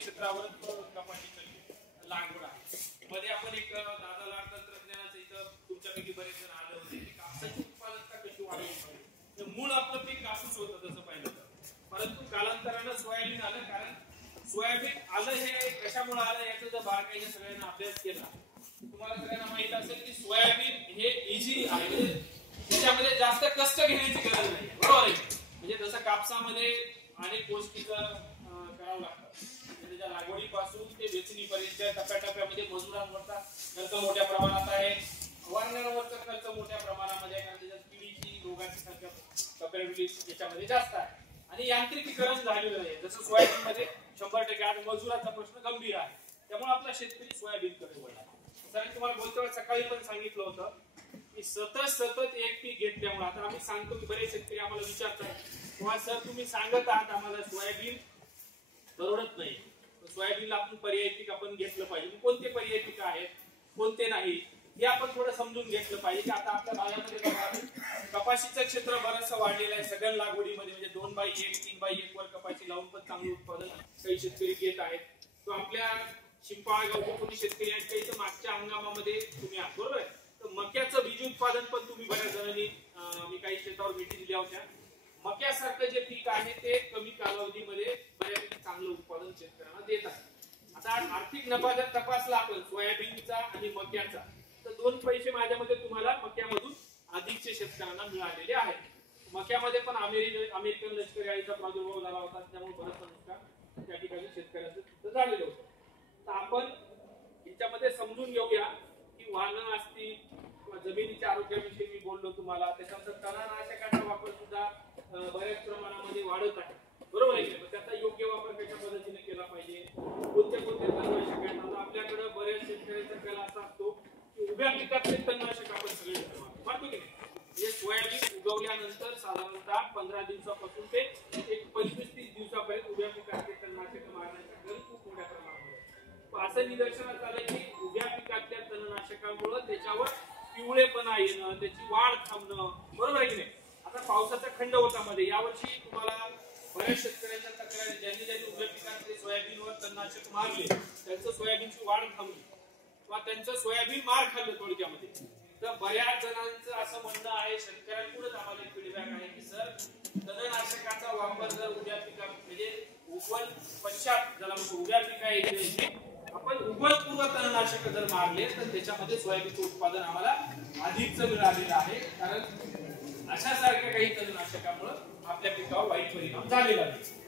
क्षेत्रावर कपाशीची लागवड आहे. मध्ये आपण एक दादा लाड तंत्रज्ञानाचं इथं तुमच्यापैकी बरेच जण आले होते की कापसाची उत्पादकता कशी वाढवली पाहिजे. मूळ आपलं पीक कापूस होतं तसं पाहिलं तर, परंतु कालांतरानं सोयाबीन आलं. कारण सोयाबीन आलं हे कशामुळे आलं याचा जर बारकाईने सगळ्यांना अभ्यास केला तुम्हाला सगळ्यांना माहित असेल की सोयाबीन हे इझी आहे, म्हणजे त्याच्यामध्ये जास्त कष्ट घेण्याची गरज नाही, बरोबर आहे. म्हणजे जसं कापसामध्ये अनेक गोष्टी करावं लागतात, त्याच्या लागवडीपासून ते वेचणीपर्यंत टप्प्याटप्प्यामध्ये मजुरांवरचा खर्च मोठ्या प्रमाणात आहे, फवारण्यांवरचा खर्च मोठ्या प्रमाणामध्ये आहे, कारण त्याच्यात किडीची रोगाची संख्या त्याच्यामध्ये जास्त आहे आणि यांत्रिकीकरण झालेलं आहे. जसं सोयाबीन मध्ये 100% आज मजुराचा प्रश्न गंभीर आहे, त्यामुळे आपला शेतकरी सोयाबीनकडे वळला. सर तुम्हाला बोलतो सकाळी पण सांगितलं होतं की सतत एक पीक घेतल्यामुळे आता आम्ही सांगतो की बरेच शेतकरी आम्हाला विचारतात किंवा सर तुम्ही सांगत आहात आम्हाला सोयाबीन परवडत नाही, सोयाबीनला आपण पर्यायी पीक आपण घेतलं पाहिजे. कोणते पर्यायी पीक आहेत कोणते नाही हे आपण थोडं समजून घेतलं पाहिजे. की आता आपल्या भागामध्ये कपाशीचं क्षेत्र बरंचसं वाढलेलं आहे. सगळ्या लागवडीमध्ये म्हणजे 2x1 3x1 वर कपाशी लावून पण चांगलं उत्पादन काही शेतकरी घेत आहेत. तो आपल्या शिंपाळ गावकोणी शेतकरी आहेत काही तर मागच्या हंगामामध्ये तुम्ही आहात, बरोबर आहे. तर मक्याचं बीज उत्पादन पण तुम्ही बऱ्याच जणांनी मी काही शेतावर भेटी दिल्या होत्या. मक्यासारखं जे पीक आहे ते कमी कालावधीमध्ये बऱ्यापैकी चांगलं उत्पादन शेतकऱ्यांना देत आहे. आता आर्थिक नफा जर तपासला आपण सोयाबीनचा आणि मक्याचा तर 2 पैसे माझ्या मते तुम्हाला मक्यामधून अधिकचे शेतकऱ्यांना मिळालेले आहेत. मक्यामध्ये पण अमेरिकन लष्करी अळीचा प्रादुर्भाव झाला होता, त्यामुळे बरंच नुकसान त्या ठिकाणी शेतकऱ्यांचं झालेलं होतं. तर आपण याच्यामध्ये समजून घेऊया की वाहनं असतील किंवा जमिनीच्या आरोग्याविषयी मी बोललो तुम्हाला. त्याच्यानंतर तणनाशकाचा वापर सुद्धा बऱ्याच प्रमाणामध्ये वाढत आहे, बरोबर आहे. त्याचा योग्य वापर कशा पद्धतीने केला पाहिजे, कोणत्या तणनाशक आहेत. आपल्याकडे बऱ्याच शेतकऱ्यांचा कला असा असतो की उभ्या पिकातले तणनाशक आपण सगळे मारतो की नाही. म्हणजे सोयाबीन उगवल्यानंतर साधारणतः 15 दिवसापासून ते एक 25-30 दिवसापर्यंत उभ्या पिकातले तणनाशक मारण्याचा कल खूप मोठ्या प्रमाणावर असं निदर्शनास आलं की उभ्या पिकातल्या तणनाशकामुळे त्याच्यावर पिवळेपणा येणं, त्याची वाढ थांबणं, बरोबर आहे की नाही. आता पावसाचा खंड होता मध्ये, यावर्षी तुम्हाला बऱ्याच शेतकऱ्यांच्या तक्रारी ज्यांनी उभ्या पिकातले सोयाबीनवर तणनाशक मारले त्यांचं सोयाबीनची वाढ थांबली किंवा त्यांचं सोयाबीन मार खाल्लं थोडक्यामध्ये. तर बऱ्याच जणांचं असं म्हणणं आहे, शेतकऱ्यांकडूनच आम्हाला एक फीडबॅक आहे की सर तणनाशकाचा वापर जर उभ्या पिकात म्हणजे उगवण पश्चात ज्याला म्हणतो उभ्या पिकाचे आपण उगवणपूर्व तणनाशक जर मारले तर त्याच्यामध्ये सोयाबीनचं उत्पादन आम्हाला अधिकच मिळालेलं आहे. कारण अशा सारख्या काही तणनाशकामुळे आपल्या पिकावर वाईट परिणाम झालेला आहे.